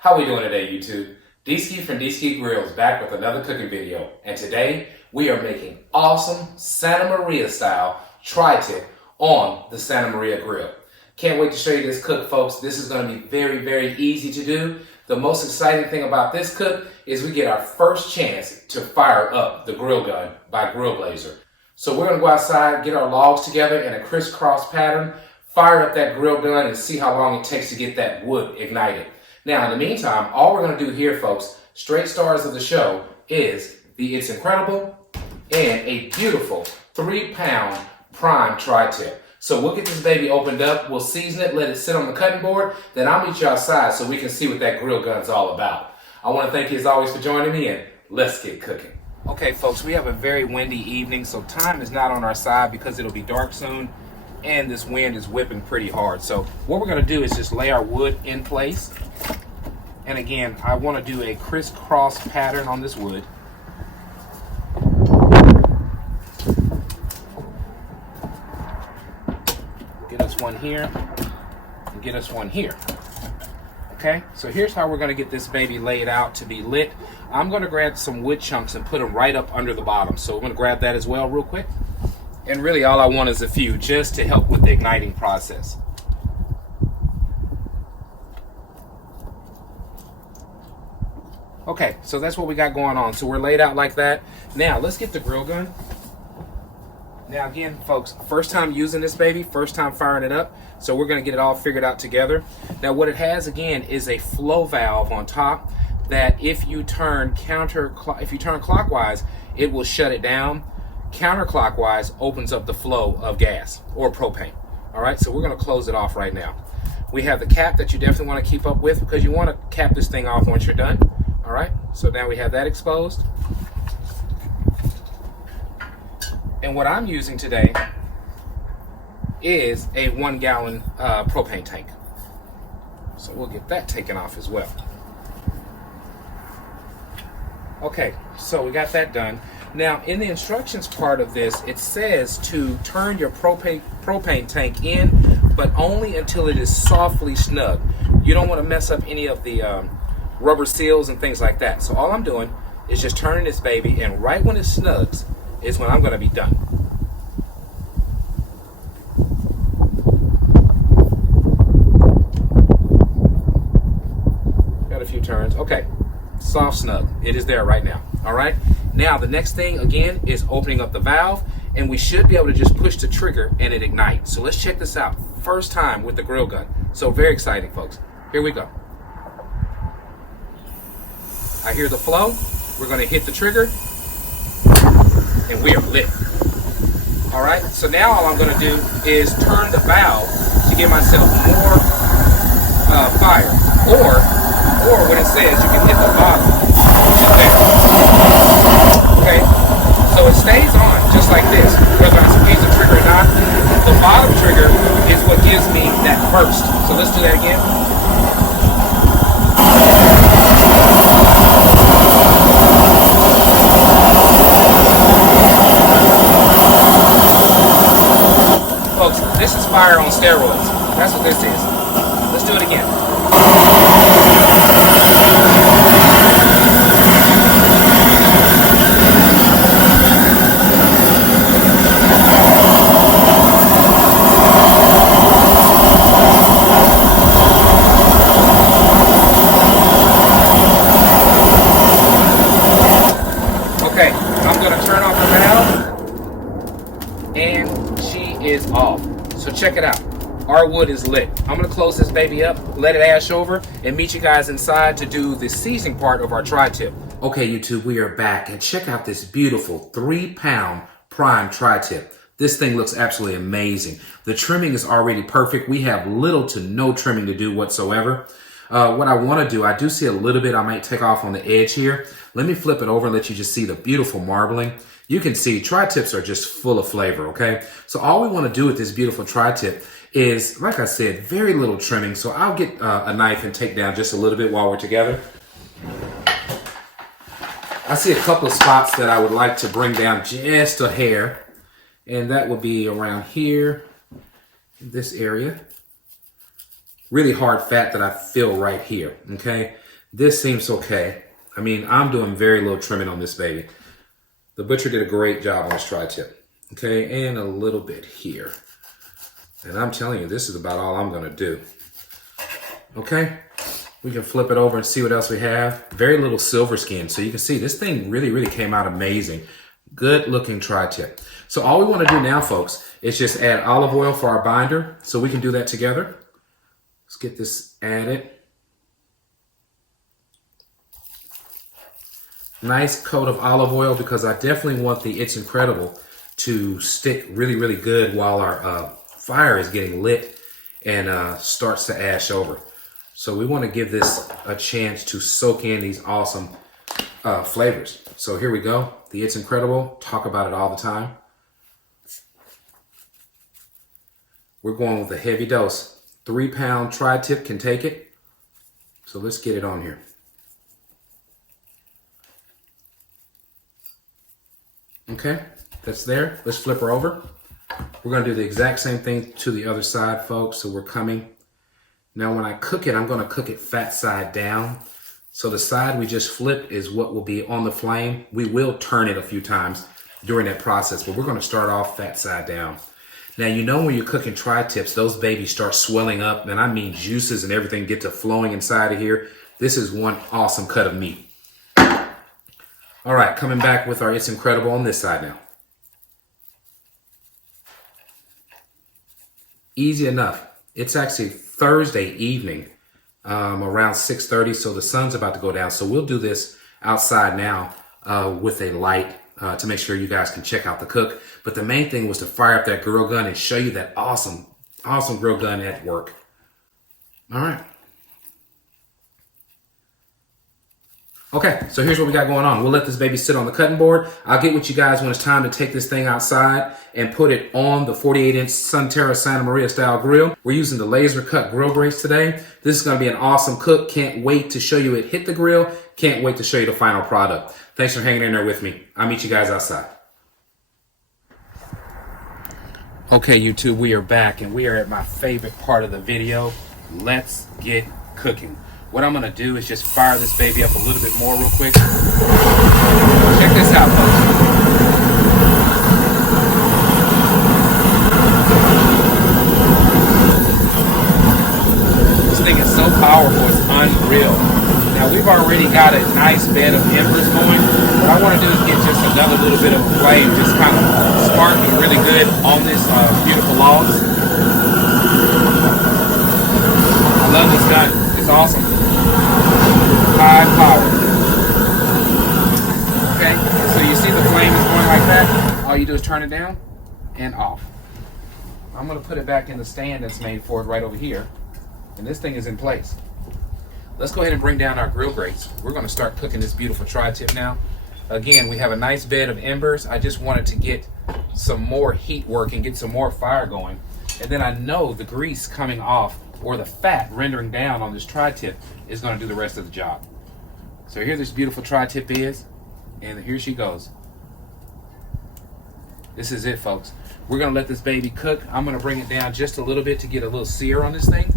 How we doing today, YouTube? D-Ski from D-Ski Grills back with another cooking video. And today, we are making awesome Santa Maria style tri-tip on the Santa Maria grill. Can't wait to show you this cook, folks. This is going to be very, very easy to do. The most exciting thing about this cook is we get our first chance to fire up the grill gun by Grill Blazer. So we're going to go outside, get our logs together in a crisscross pattern, fire up that grill gun and see how long it takes to get that wood ignited. Now, in the meantime, all we're going to do here, folks, straight stars of the show, is the It's Incredible and a beautiful 3-pound prime tri-tip. So we'll get this baby opened up, we'll season it, let it sit on the cutting board, then I'll meet you outside so we can see what that grill gun's all about. I want to thank you as always for joining me, and let's get cooking. Okay, folks, we have a very windy evening, so time is not on our side because it'll be dark soon, and this wind is whipping pretty hard. So what we're going to do is just lay our wood in place. And again, I want to do a crisscross pattern on this wood. Get us one here, and get us one here. Okay, so here's how we're going to get this baby laid out to be lit. I'm going to grab some wood chunks and put them right up under the bottom. So we're going to grab that as well real quick. And really all I want is a few just to help with the igniting process. Okay, so that's what we got going on. So we're laid out like that. Now let's get the grill gun. Now again, folks, first time using this baby, first time firing it up. So we're gonna get it all figured out together. Now what it has again is a flow valve on top that if you turn clockwise, it will shut it down. Counterclockwise opens up the flow of gas or propane. All right, so we're gonna close it off right now. We have the cap that you definitely wanna keep up with because you wanna cap this thing off once you're done. All right, so now we have that exposed. And what I'm using today is a 1-gallon propane tank. So we'll get that taken off as well. Okay, so we got that done. Now in the instructions part of this, it says to turn your propane tank in, but only until it is softly snug. You don't want to mess up any of the rubber seals and things like that. So all I'm doing is just turning this baby, and right when it snugs is when I'm going to be done. Got a few turns. Okay, soft snug. It is there right now. All right. Now the next thing again is opening up the valve, and we should be able to just push the trigger and it ignites. So let's check this out. First time with the grill gun. So very exciting, folks. Here we go. I hear the flow. We're going to hit the trigger, and we are lit. All right, so now all I'm going to do is turn the valve to give myself more fire. Or when it says you can hit the bottom. Okay, so it stays on just like this, whether I squeeze the trigger or not. The bottom trigger is what gives me that burst. So let's do that again. Folks, this is fire on steroids. That's what this is. Let's do it again. Okay, I'm going to turn off the valve, and she is off. So check it out. Our wood is lit. I'm going to close this baby up, let it ash over, and meet you guys inside to do the seasoning part of our tri-tip. Okay, YouTube, we are back, and check out this beautiful 3-pound prime tri-tip. This thing looks absolutely amazing. The trimming is already perfect. We have little to no trimming to do whatsoever. What I want to do, I do see a little bit I might take off on the edge here. Let me flip it over and let you just see the beautiful marbling. You can see tri-tips are just full of flavor, okay? So all we want to do with this beautiful tri-tip is, like I said, very little trimming. So I'll get a knife and take down just a little bit while we're together. I see a couple of spots that I would like to bring down just a hair. And that would be around here, this area. Really hard fat that I feel right here, okay? This seems okay. I mean, I'm doing very little trimming on this baby. The butcher did a great job on this tri-tip. Okay, and a little bit here. And I'm telling you, this is about all I'm gonna do. Okay, we can flip it over and see what else we have. Very little silver skin, so you can see this thing really came out amazing. Good looking tri-tip. So all we wanna do now, folks, is just add olive oil for our binder, so we can do that together. Let's get this added. Nice coat of olive oil, because I definitely want the It's Incredible to stick really good while our fire is getting lit and starts to ash over. So we want to give this a chance to soak in these awesome flavors. So here we go. The It's Incredible, talk about it all the time. We're going with a heavy dose. 3-pound tri-tip can take it. So let's get it on here. Okay, that's there. Let's flip her over. We're gonna do the exact same thing to the other side, folks. So we're coming. Now when I cook it, I'm gonna cook it fat side down. So the side we just flipped is what will be on the flame. We will turn it a few times during that process, but we're gonna start off fat side down. Now, you know when you're cooking tri-tips, those babies start swelling up, and I mean juices and everything get to flowing inside of here. This is one awesome cut of meat. All right, coming back with our It's Incredible on this side now. Easy enough. It's actually Thursday evening, around 6:30, so the sun's about to go down. So we'll do this outside now with a light to make sure you guys can check out the cook. But the main thing was to fire up that grill gun and show you that awesome grill gun at work. All right. Okay, so here's what we got going on. We'll let this baby sit on the cutting board. I'll get with you guys when it's time to take this thing outside and put it on the 48-inch Sunterra Santa Maria style grill. We're using the laser cut grill grates today. This is gonna be an awesome cook. Can't wait to show you it hit the grill. Can't wait to show you the final product. Thanks for hanging in there with me. I'll meet you guys outside. Okay, YouTube, we are back and we are at my favorite part of the video. Let's get cooking. What I'm gonna do is just fire this baby up a little bit more real quick. Check this out, folks. This thing is so powerful, it's unreal. Now we've already got a nice bed of embers going. What I wanna do is get just another little bit of flame, just kind of sparking really good on this beautiful logs. I love this gun, it's awesome. High power. Okay, so you see the flame is going like that. All you do is turn it down and off. I'm gonna put it back in the stand that's made for it right over here. And this thing is in place. Let's go ahead and bring down our grill grates. We're gonna start cooking this beautiful tri-tip now. Again, we have a nice bed of embers. I just wanted to get some more heat working, get some more fire going. And then I know the grease coming off or the fat rendering down on this tri-tip is gonna do the rest of the job. So here this beautiful tri-tip is, and here she goes. This is it, folks. We're gonna let this baby cook. I'm gonna bring it down just a little bit to get a little sear on this thing.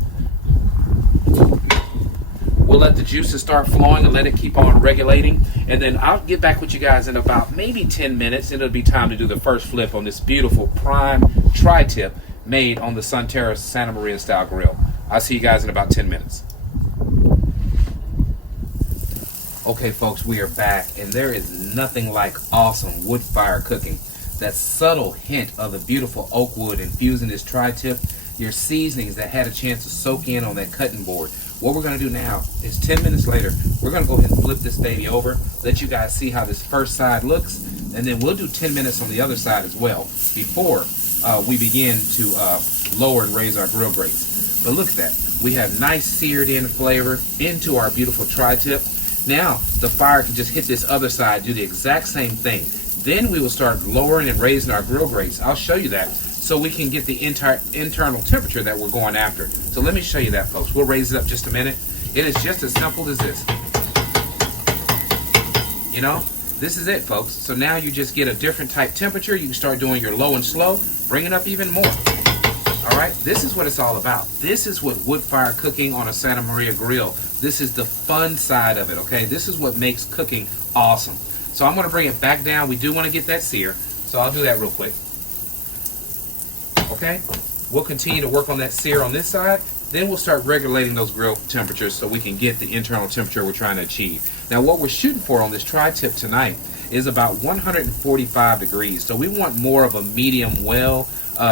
We'll let the juices start flowing and let it keep on regulating. And then I'll get back with you guys in about maybe 10 minutes. And it'll be time to do the first flip on this beautiful prime tri-tip made on the Sunterra Santa Maria style grill. I'll see you guys in about 10 minutes. Okay, folks, we are back, and there is nothing like awesome wood fire cooking. That subtle hint of the beautiful oak wood infusing this tri-tip, your seasonings that had a chance to soak in on that cutting board. What we're gonna do now is 10 minutes later, we're gonna go ahead and flip this baby over, let you guys see how this first side looks, and then we'll do 10 minutes on the other side as well before we begin to lower and raise our grill grates. But look at that. We have nice seared in flavor into our beautiful tri-tip. Now the fire can just hit this other side, do the exact same thing. Then we will start lowering and raising our grill grates. I'll show you that so we can get the internal temperature that we're going after. So let me show you that, folks. We'll raise it up just a minute. It is just as simple as this. You know, this is it, folks. So now you just get a different type temperature. You can start doing your low and slow, bring it up even more. All right. right, this is what it's all about. This is what wood fire cooking on a Santa Maria grill. This is the fun side of it, okay? This is what makes cooking awesome. So I'm gonna bring it back down. We do wanna get that sear, so I'll do that real quick. Okay, we'll continue to work on that sear on this side. Then we'll start regulating those grill temperatures so we can get the internal temperature we're trying to achieve. Now what we're shooting for on this tri-tip tonight is about 145 degrees. So we want more of a medium well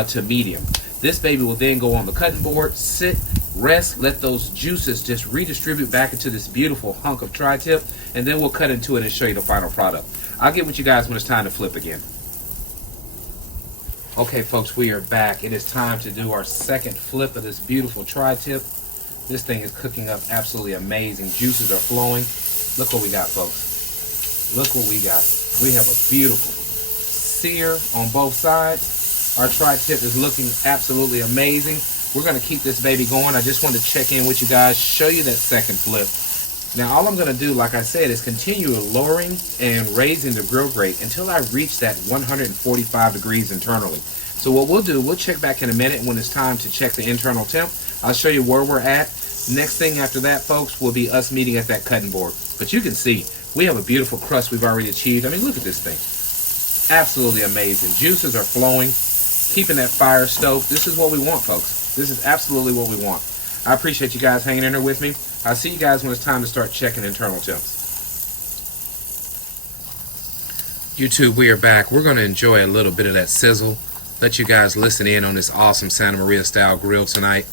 to medium. This baby will then go on the cutting board, sit, rest, let those juices just redistribute back into this beautiful hunk of tri-tip, and then we'll cut into it and show you the final product. I'll get with you guys when it's time to flip again. Okay folks, we are back. It is time to do our second flip of this beautiful tri-tip. This thing is cooking up absolutely amazing. Juices are flowing. Look what we got, folks. Look what we got. We have a beautiful sear on both sides. Our tri-tip is looking absolutely amazing. We're gonna keep this baby going. I just wanted to check in with you guys, show you that second flip. Now all I'm gonna do, like I said, is continue lowering and raising the grill grate until I reach that 145 degrees internally. So what we'll do, we'll check back in a minute when it's time to check the internal temp. I'll show you where we're at. Next thing after that, folks, will be us meeting at that cutting board. But you can see, we have a beautiful crust we've already achieved. I mean, look at this thing. Absolutely amazing. Juices are flowing, keeping that fire stoked. This is what we want, folks. This is absolutely what we want. I appreciate you guys hanging in there with me. I'll see you guys when it's time to start checking internal temps. YouTube, we are back. We're going to enjoy a little bit of that sizzle. Let you guys listen in on this awesome Santa Maria style grill tonight.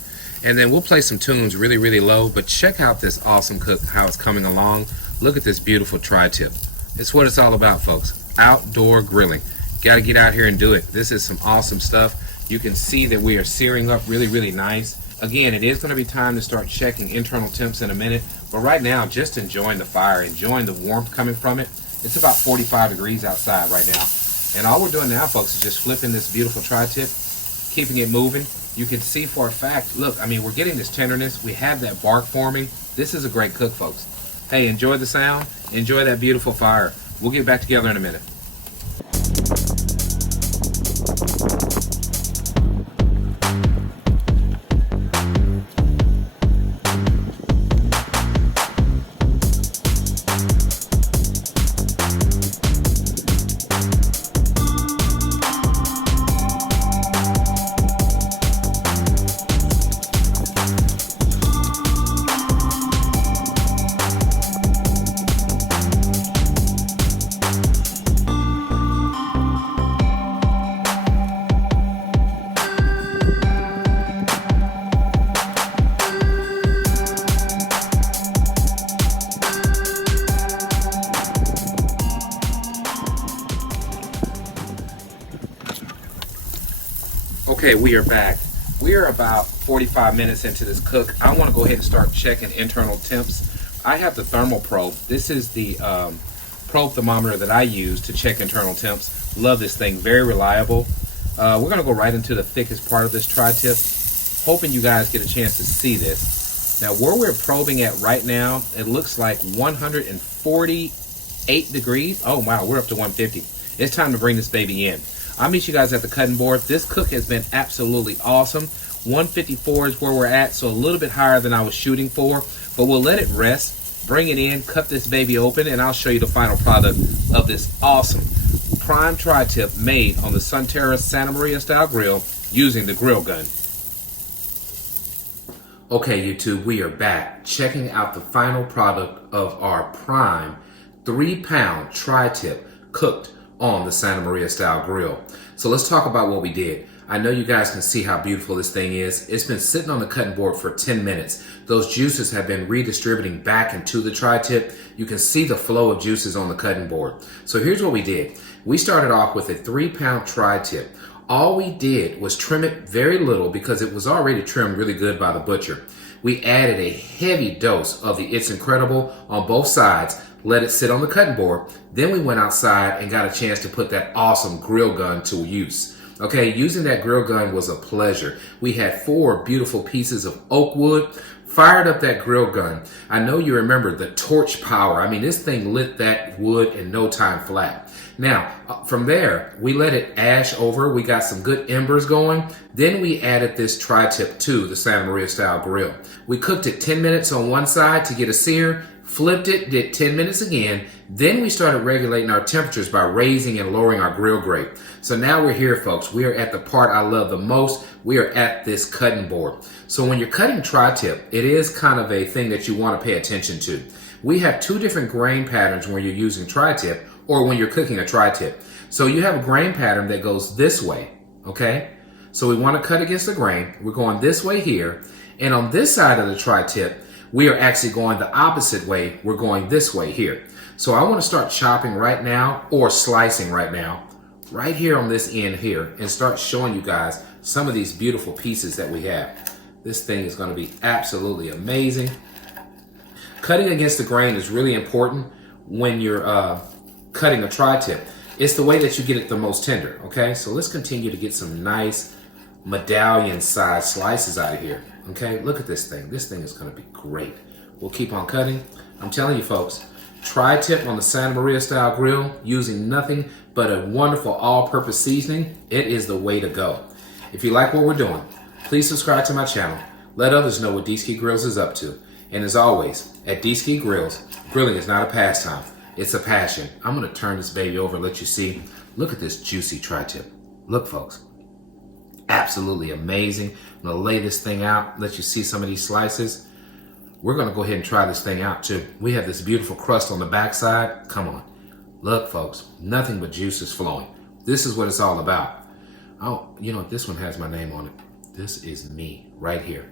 And then we'll play some tunes really, really low. But check out this awesome cook, how it's coming along. Look at this beautiful tri-tip. It's what it's all about, folks. Outdoor grilling. Got to get out here and do it. This is some awesome stuff. You can see that we are searing up really, really nice. Again, it is going to be time to start checking internal temps in a minute, but right now, just enjoying the fire, enjoying the warmth coming from it. It's about 45 degrees outside right now. And all we're doing now, folks, is just flipping this beautiful tri-tip, keeping it moving. You can see for a fact, look, I mean, we're getting this tenderness. We have that bark forming. This is a great cook, folks. Hey, enjoy the sound. Enjoy that beautiful fire. We'll get back together in a minute. Okay, we are back. We are about 45 minutes into this cook. I want to go ahead and start checking internal temps. I have the thermal probe. This is the probe thermometer that I use to check internal temps. Love this thing, very reliable. We're going to go right into the thickest part of this tri-tip, hoping you guys get a chance to see this. Now, where we're probing at right now, it looks like 148 degrees. Oh, wow, we're up to 150. It's time to bring this baby in. I'll meet you guys at the cutting board. This cook has been absolutely awesome. 154 is where we're at, so a little bit higher than I was shooting for, but we'll let it rest, bring it in, cut this baby open, and I'll show you the final product of this awesome prime tri-tip made on the Sunterra Santa Maria style grill using the grill gun. Okay, YouTube, we are back checking out the final product of our prime 3-pound tri-tip cooked on the Santa Maria style grill. So let's talk about what we did. I know you guys can see how beautiful this thing is. It's been sitting on the cutting board for 10 minutes. Those juices have been redistributing back into the tri-tip. You can see the flow of juices on the cutting board. So here's what we did. We started off with a 3-pound tri-tip. All we did was trim it very little because it was already trimmed really good by the butcher. We added a heavy dose of the It's Incredible on both sides, let it sit on the cutting board. Then we went outside and got a chance to put that awesome grill gun to use. Okay, using that grill gun was a pleasure. We had 4 beautiful pieces of oak wood, fired up that grill gun. I know you remember the torch power. I mean, this thing lit that wood in no time flat. Now, from there, we let it ash over. We got some good embers going. Then we added this tri-tip to the Santa Maria style grill. We cooked it 10 minutes on one side to get a sear, flipped it, did 10 minutes again. Then we started regulating our temperatures by raising and lowering our grill grate. So now we're here, folks. We are at the part I love the most. We are at this cutting board. So when you're cutting tri-tip, it is kind of a thing that you want to pay attention to. We have two different grain patterns when you're using tri-tip or when you're cooking a tri-tip. So you have a grain pattern that goes this way, okay? So we want to cut against the grain. We're going this way here. And on this side of the tri-tip, we are actually going the opposite way. We're going this way here. So I want to start chopping right now or slicing right now, right here on this end here, and start showing you guys some of these beautiful pieces that we have. This thing is going to be absolutely amazing. Cutting against the grain is really important when you're cutting a tri-tip. It's the way that you get it the most tender, okay? So let's continue to get some nice medallion-sized slices out of here, okay? Look at this thing. This thing is going to be great. We'll keep on cutting. I'm telling you, folks, tri-tip on the Santa Maria style grill using nothing but a wonderful all-purpose seasoning, it is the way to go. If you like what we're doing, please subscribe to my channel. Let others know what D-Ski Grills is up to. And as always, at D-Ski Grills, grilling is not a pastime. It's a passion. I'm going to turn this baby over and let you see. Look at this juicy tri-tip. Look, folks. Absolutely amazing. I'm going to lay this thing out, let you see some of these slices. We're going to go ahead and try this thing out too. We have this beautiful crust on the backside. Come on. Look, folks. Nothing but juice is flowing. This is what it's all about. Oh, you know, this one has my name on it. This is me right here.